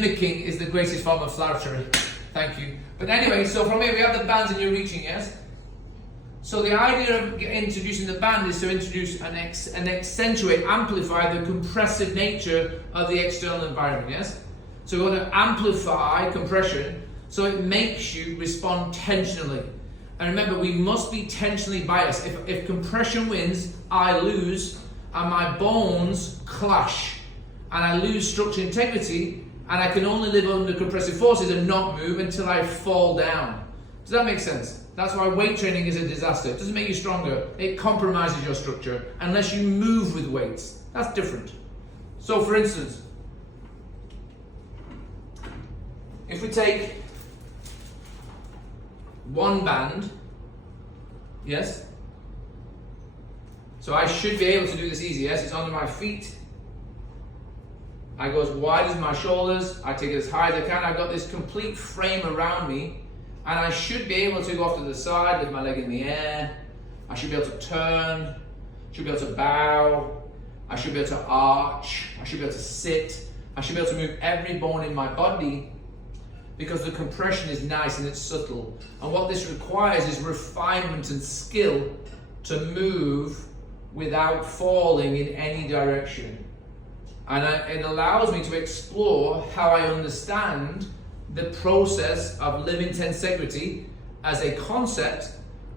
Mimicking is the greatest form of flattery. Thank you. But anyway, so from here we have the bands and you're reaching, yes? So the idea of introducing the band is to introduce and accentuate, amplify the compressive nature of the external environment, yes? So we want to amplify compression so it makes you respond tensionally. And remember, we must be tensionally biased. If compression wins, I lose, and my bones clash, and I lose structural integrity, and I can only live under compressive forces and not move until I fall down. Does that make sense? That's why weight training is a disaster. It doesn't make you stronger. It compromises your structure unless you move with weights. That's different. So for instance, if we take one band, yes? So I should be able to do this easy, yes? It's under my feet. I go as wide as my shoulders. I take it as high as I can. I've got this complete frame around me. And I should be able to go off to the side, lift my leg in the air. I should be able to turn. Should be able to bow. I should be able to arch. I should be able to sit. I should be able to move every bone in my body because the compression is nice and it's subtle. And what this requires is refinement and skill to move without falling in any direction. And it allows me to explore how I understand the process of living tensegrity as a concept,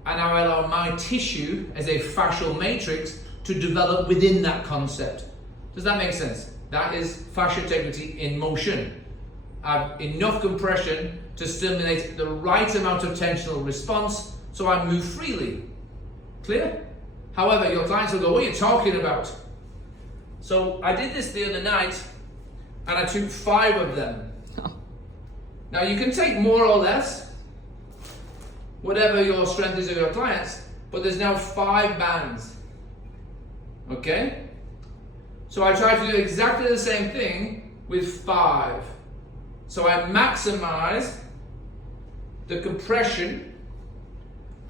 and I allow my tissue as a fascial matrix to develop within that concept. Does that make sense? That is fasciategrity in motion. I have enough compression to stimulate the right amount of tensional response so I move freely. Clear? However, your clients will go, what are you talking about? So I did this the other night and I took 5 of them. Now you can take more or less, whatever your strength is of your clients, but there's now 5 bands. Okay? So I try to do exactly the same thing with 5. So I maximize the compression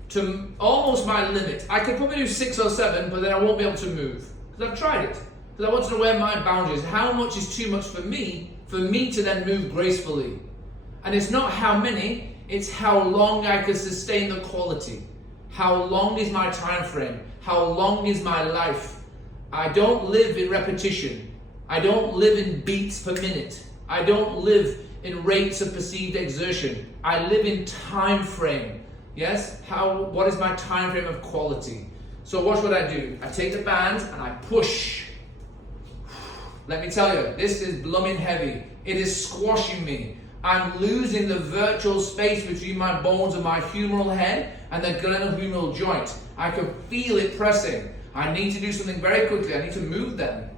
to almost my limit. I could probably do 6 or 7, but then I won't be able to move. Because I've tried it. Because I want to know where my boundary is. How much is too much for me to then move gracefully? And it's not how many, it's how long I can sustain the quality. How long is my time frame? How long is my life? I don't live in repetition. I don't live in beats per minute. I don't live in rates of perceived exertion. I live in time frame. Yes? What is my time frame of quality? So watch what I do. I take the bands and I push. Let me tell you, this is blooming heavy. It is squashing me. I'm losing the virtual space between my bones and my humeral head and the glenohumeral joint. I can feel it pressing. I need to do something very quickly. I need to move them.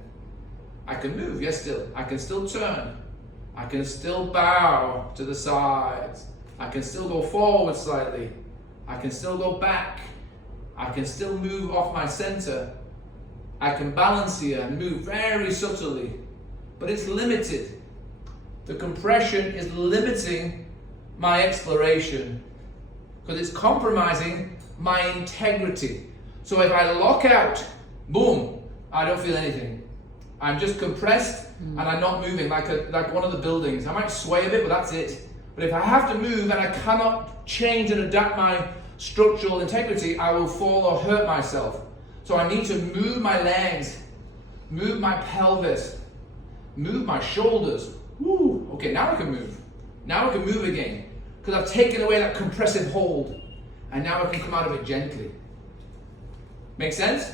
I can move, yes, still. I can still turn. I can still bow to the sides. I can still go forward slightly. I can still go back. I can still move off my center. I can balance here and move very subtly, but it's limited. The compression is limiting my exploration because it's compromising my integrity. So if I lock out, boom, I don't feel anything. I'm just compressed and I'm not moving like one of the buildings. I might sway a bit, but that's it. But if I have to move and I cannot change and adapt my structural integrity, I will fall or hurt myself. So I need to move my legs, move my pelvis, move my shoulders. Woo. Okay, now I can move. Now I can move again because I've taken away that compressive hold and now I can come out of it gently. Make sense?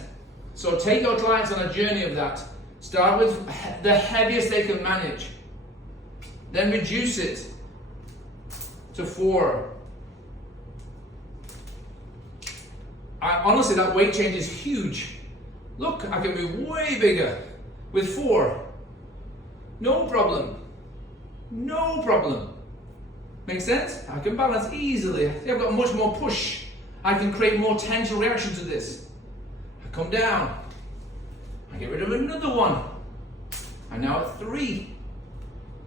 So take your clients on a journey of that. Start with the heaviest they can manage. Then reduce it to 4. Honestly, that weight change is huge. Look, I can move way bigger with 4. No problem. No problem. Make sense? I can balance easily. See, I've got much more push. I can create more tensile reaction to this. I come down. I get rid of another one. I'm now at 3.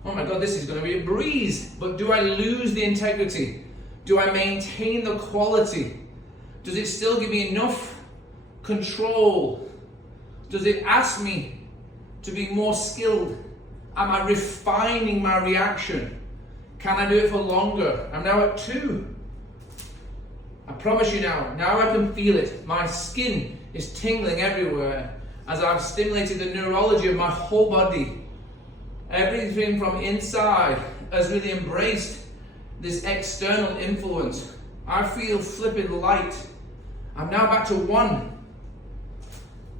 Oh my God, this is going to be a breeze. But do I lose the integrity? Do I maintain the quality? Does it still give me enough control? Does it ask me to be more skilled? Am I refining my reaction? Can I do it for longer? I'm now at 2. I promise you now I can feel it. My skin is tingling everywhere as I've stimulated the neurology of my whole body. Everything from inside has really embraced this external influence. I feel flipping light. I'm now back to 1.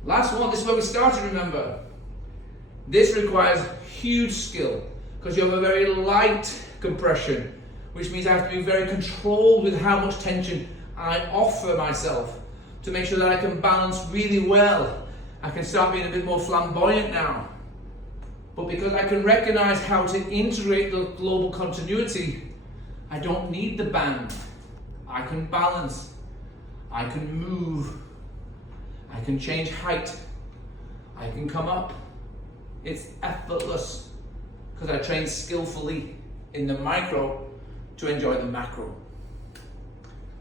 Last one, this is where we started, remember. This requires huge skill because you have a very light compression, which means I have to be very controlled with how much tension I offer myself to make sure that I can balance really well. I can start being a bit more flamboyant now. But because I can recognize how to integrate the global continuity, I don't need the band. I can balance. I can move. I can change height. I can come up. It's effortless because I train skillfully in the micro to enjoy the macro.